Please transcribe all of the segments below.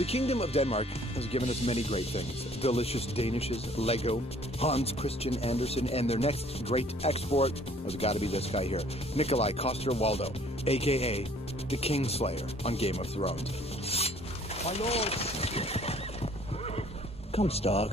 The Kingdom of Denmark has given us many great things. Delicious Danishes, Lego, Hans Christian Andersen, and their next great export has got to be this guy here, Nikolaj Coster-Waldau, a.k.a. the Kingslayer on Game of Thrones. My lord! Come, Stark.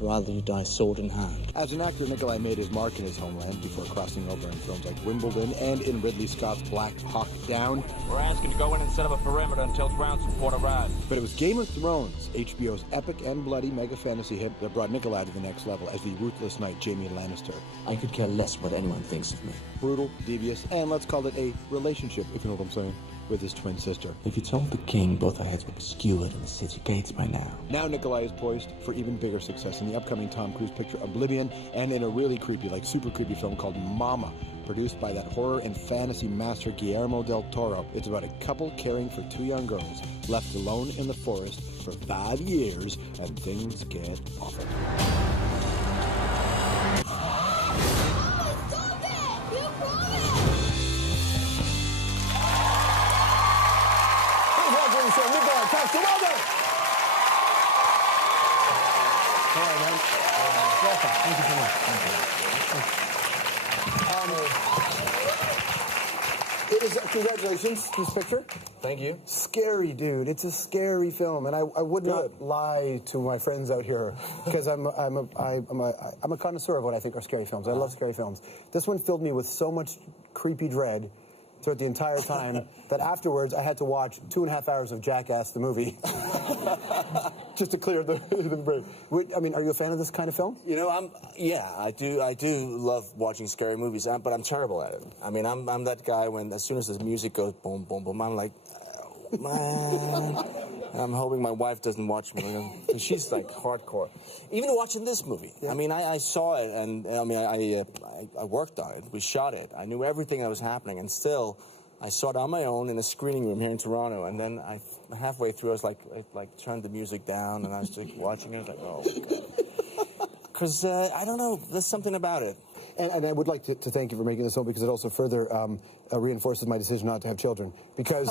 Rather you die sword in hand. As an actor, Nikolaj made his mark in his homeland before crossing over in films like Wimbledon and in Ridley Scott's Black Hawk Down. We're asking to go in and set up a perimeter until ground support arrives. But it was Game of Thrones, HBO's epic and bloody mega fantasy hit, that brought Nikolaj to the next level as the ruthless knight Jamie Lannister. I could care less what anyone thinks of me. Brutal, devious, and let's call it a relationship, if you know what I'm saying, with his twin sister. If you told the king, both our heads would be skewered in the city gates by now. Now Nikolaj is poised for even bigger success in the upcoming Tom Cruise picture Oblivion, and in a really creepy, like super creepy film called Mama, produced by that horror and fantasy master Guillermo del Toro. It's about a couple caring for two young girls left alone in the forest for 5 years, and things get awful. Nikolaj Coster-Waldau! All right, man. Welcome. Thank you so much. It is, congratulations, this picture. Thank you. Scary, dude. It's a scary film, and I would not lie to my friends out here because I'm a connoisseur of what I think are scary films. I love scary films. This one filled me with so much creepy dread throughout the entire time that afterwards I had to watch 2.5 hours of Jackass the movie just to clear the brain. I mean, are you a fan of this kind of film? You know, I do love watching scary movies, but I'm terrible at it. I mean, I'm that guy when as soon as the music goes boom, boom, boom, I'm like, oh, man. I'm hoping my wife doesn't watch me. She's like hardcore. Even watching this movie. Yeah. I mean, I saw it, and I mean, I worked on it. We shot it. I knew everything that was happening, and still, I saw it on my own in a screening room here in Toronto. And then halfway through, I was like turned the music down, and I was like watching it. I was like, oh my god. Because I don't know, there's something about it. And I would like to thank you for making this film because it also further reinforces my decision not to have children. Because,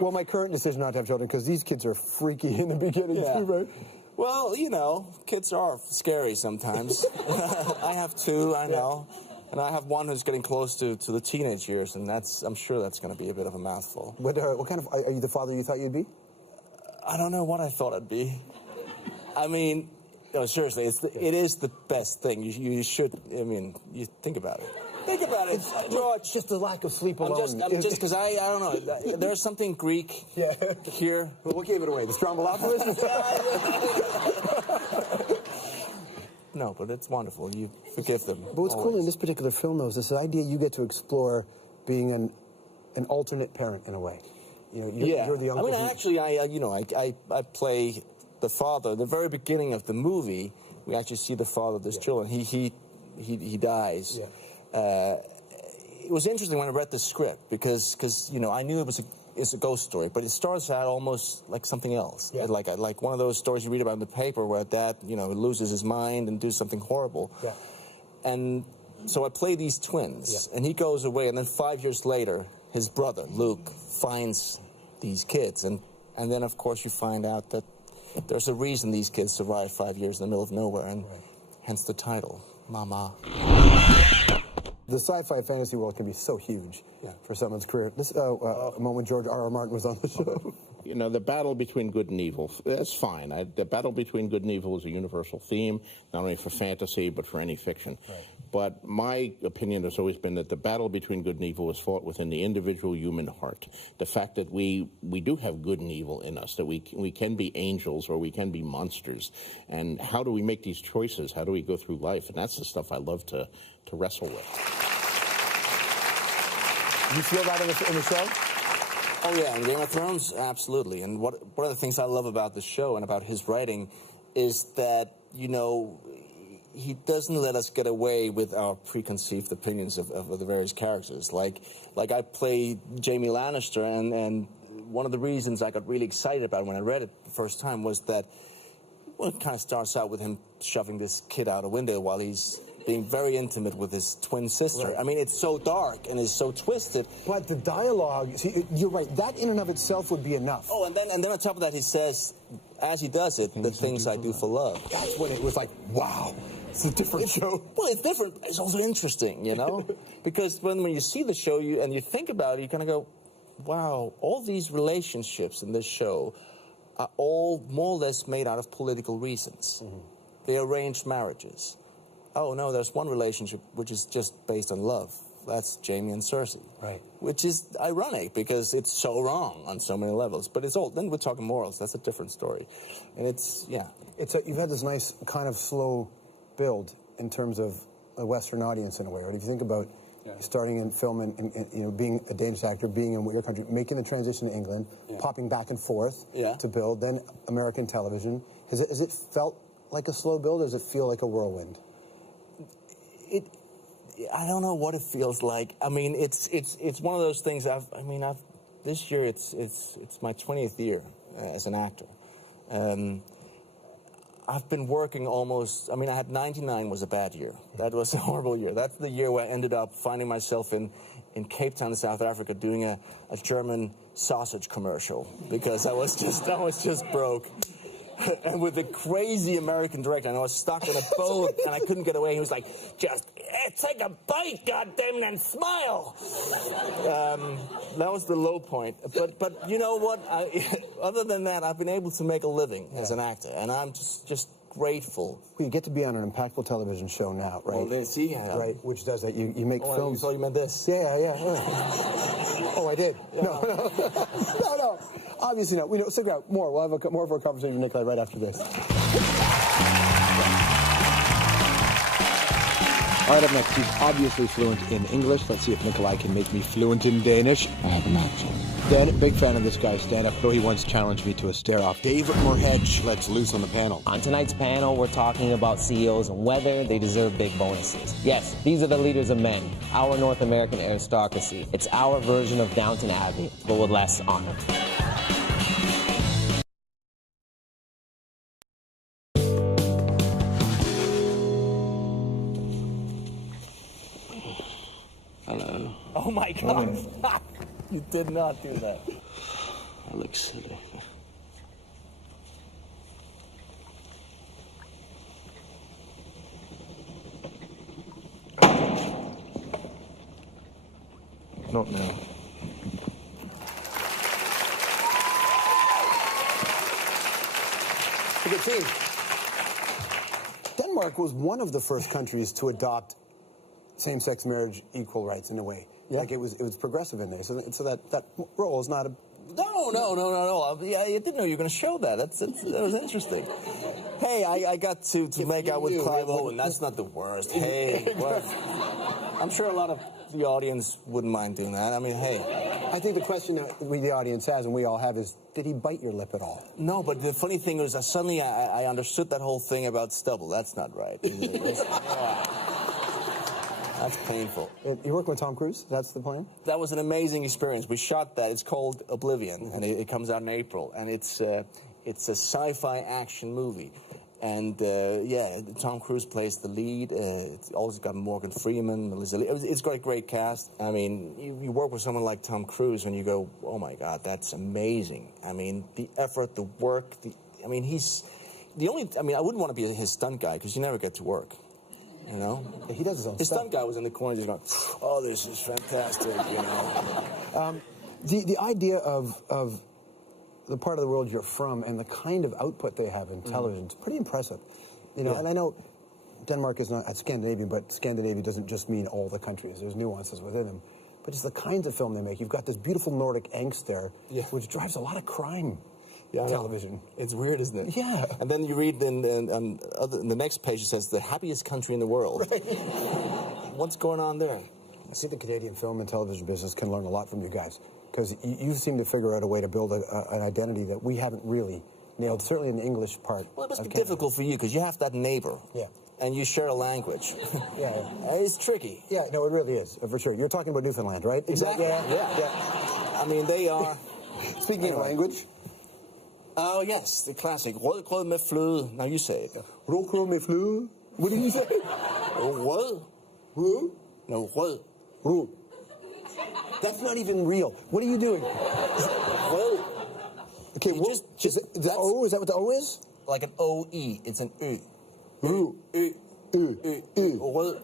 well, my current decision not to have children, because these kids are freaky in the beginning too, right? Well, you know, kids are scary sometimes. I have two, I know. And I have one who's getting close to the teenage years, and I'm sure that's going to be a bit of a mouthful. What kind of, are you the father you thought you'd be? I don't know what I thought I'd be. I mean, no, seriously, it is the best thing. You should, I mean, you think about it. Think about it. It's just the lack of sleep alone. I'm just because I don't know. There's something Greek here. Well, what gave it away? The Stroumboulopoulos? No, but it's wonderful. You forgive them. But what's cool in this particular film, though, is this idea you get to explore being an alternate parent in a way. You know, you're the uncle. I mean, actually, I play the father. The very beginning of the movie, we actually see the father of this children. He dies. Yeah. It was interesting when I read the script because you know, I knew it's a ghost story, but it starts out almost like something else. Yeah. Like one of those stories you read about in the paper where dad, you know, loses his mind and do something horrible. Yeah. And so I play these twins, and he goes away, and then 5 years later, his brother, Luke, finds these kids, and then, of course, you find out that there's a reason these kids survived 5 years in the middle of nowhere, and hence the title, Mama. The sci-fi fantasy world can be so huge for someone's career. This a moment George R.R. Martin was on the show. You know, the battle between good and evil, that's fine. The battle between good and evil is a universal theme, not only for fantasy, but for any fiction. Right. But my opinion has always been that the battle between good and evil is fought within the individual human heart. The fact that we do have good and evil in us, that we can be angels or we can be monsters. And how do we make these choices? How do we go through life? And that's the stuff I love to wrestle with. You feel that in the show? Oh, yeah, in Game of Thrones, absolutely. And one of the things I love about the show and about his writing is that, you know, he doesn't let us get away with our preconceived opinions of the various characters. Like I play Jamie Lannister, and one of the reasons I got really excited about it when I read it the first time was that, well, it kind of starts out with him shoving this kid out a window while he's being very intimate with his twin sister. Right. I mean, it's so dark and it's so twisted. But the dialogue, see, you're right, that in and of itself would be enough. Oh, and then on top of that, he says, as he does it, the things I do for love. That's when it was like, wow, it's a different show. Well, it's different. It's also interesting, you know? Because when you see the show and you think about it, you kind of go, wow, all these relationships in this show are all more or less made out of political reasons. Mm-hmm. They arranged marriages. Oh, no, there's one relationship which is just based on love. That's Jamie and Cersei. Right. Which is ironic because it's so wrong on so many levels. But it's all, then we're talking morals. That's a different story. And it's, yeah. You've had this nice kind of slow build in terms of a Western audience in a way, right? If you think about starting in film and being a Danish actor, being in your country, making the transition to England, popping back and forth to build, then American television. Has it felt like a slow build, or does it feel like a whirlwind? I don't know what it feels like. I mean, it's one of those things. This year it's my 20th year as an actor. I've been working almost. I mean, I had 99 was a bad year. That was a horrible year. That's the year where I ended up finding myself in Cape Town, South Africa, doing a German sausage commercial because I was just broke. And with a crazy American director, and I was stuck in a boat, and I couldn't get away. He was like, just take a bite, goddamn, and smile. That was the low point. But you know what? Other than that, I've been able to make a living as an actor, and I'm just grateful. Well, you get to be on an impactful television show now, right? Well, see, right, which does that. You make films. I thought you meant this. Yeah. Oh, I did. Yeah. No. Obviously not. We know. Stick around. More. We'll have more of our conversation with Nikolaj right after this. All right, up next, he's obviously fluent in English. Let's see if Nikolaj can make me fluent in Danish. I have an accent. Dan, big fan of this guy's stand-up, though he once challenged me to a stare-off. David Moorhead lets loose on the panel. On tonight's panel, we're talking about CEOs and whether they deserve big bonuses. Yes, these are the leaders of men, our North American aristocracy. It's our version of Downton Abbey, but with less honor. Hello. Oh my God! You did not do that. I look silly. Not now. It's a good team. Denmark was one of the first countries to adopt same-sex marriage, equal rights in a way. Yeah. Like it was progressive in there. So that role is not a... No. Yeah, I didn't know you were going to show that. That was interesting. Hey, I got to make out with Clive Owen. That's not the worst. Hey, I'm sure a lot of the audience wouldn't mind doing that. I mean, hey. I think the question that the audience has, and we all have, is, did he bite your lip at all? No, but the funny thing was, suddenly I understood that whole thing about stubble. That's not right. That's painful. You're working with Tom Cruise? That's the plan? That was an amazing experience. We shot that. It's called Oblivion, and it comes out in April. And it's a sci-fi action movie. And, Tom Cruise plays the lead. It's also got Morgan Freeman, Melissa Lee. It's got a great cast. I mean, you work with someone like Tom Cruise and you go, oh, my God, that's amazing. I mean, the effort, the work. I wouldn't want to be his stunt guy because you never get to work. You know? Yeah, he does his own stuff. stuff. Stunt guy was in the corner just going, oh, this is fantastic, you know? The idea of the part of the world you're from and the kind of output they have in television is pretty impressive. You know, and I know Denmark is not Scandinavian, but Scandinavia doesn't just mean all the countries. There's nuances within them. But it's the kinds of film they make. You've got this beautiful Nordic angst there, which drives a lot of crime. Television. It's weird, isn't it? Yeah. And then you read in the next page, it says, the happiest country in the world. Right. What's going on there? I think the Canadian film and television business can learn a lot from you guys, because you seem to figure out a way to build an identity that we haven't really nailed, certainly in the English part. Well, it must be difficult for you, because you have that neighbor. Yeah. And you share a language. Yeah. It's tricky. Yeah, no, it really is, for sure. You're talking about Newfoundland, right? Exactly. Yeah. I mean, they are... Speaking of language... Oh, yes, the classic. Rødgrød med fløde. Now you say it. Rødgrød med fløde? What did you say? Rød? No, rød. Rød. That's not even real. What are you doing? Rød. Okay, what, is that O? Is that what the O is? Like an O-E. It's an Ø. Rød. Rød.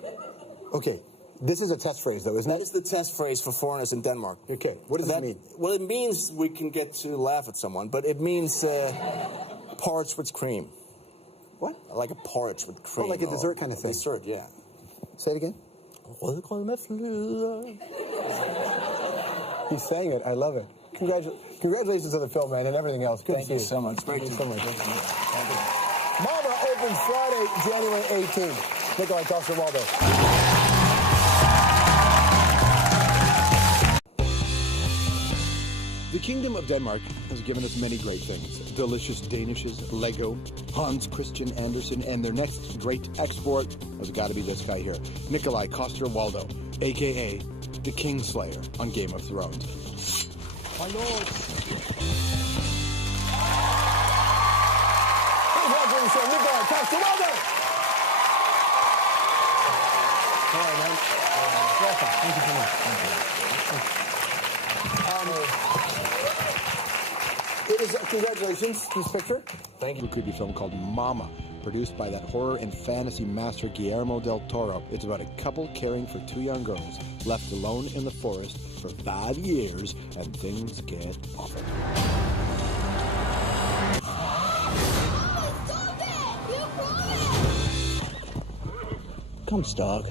Okay, this is a test phrase, though, isn't That it? is the test phrase for foreigners in Denmark. Okay, what does that mean? Well, it means we can get to laugh at someone, but it means porridge with cream. What? Like a porridge with cream. Oh, like a dessert kind of thing. Dessert, yeah. Say it again. Rødgrød med fløde. He sang it. I love it. Congratulations on the film, man, and everything else. Good Thank to see you so much. Thank you so much. Thank you. Mama opens Friday, January 18th. Nikolaj Coster-Waldau. The Kingdom of Denmark has given us many great things. Delicious Danishes, Lego, Hans Christian Andersen, and their next great export has got to be this guy here, Nikolaj Coster-Waldau, a.k.a. the Kingslayer on Game of Thrones. My lord. Please welcome to Nikolaj Coster-Waldau. All right, man. Welcome. Thank you so much. It is, congratulations, this picture. Thank you. It could be a film called Mama, produced by that horror and fantasy master Guillermo del Toro. It's about a couple caring for two young girls left alone in the forest for 5 years, and things get awful. Come, Stark.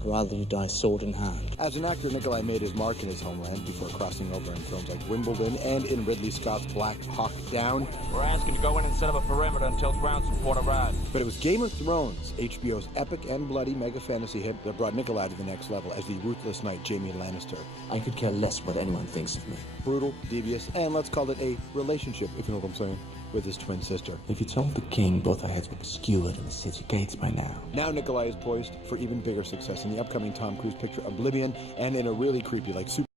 I'd rather you die sword in hand. As an actor, Nikolaj made his mark in his homeland before crossing over in films like Wimbledon and in Ridley Scott's Black Hawk Down. We're asking to go in and set up a perimeter until ground support arrives. But it was Game of Thrones, HBO's epic and bloody mega fantasy hit, that brought Nikolaj to the next level as the ruthless knight Jamie Lannister. I could care less what anyone thinks of me. Brutal, devious, and let's call it a relationship, if you know what I'm saying, with his twin sister. If you told the king, both our heads would be skewered in the city gates by now. Now Nikolaj is poised for even bigger success in the upcoming Tom Cruise picture Oblivion, and in a really creepy, like super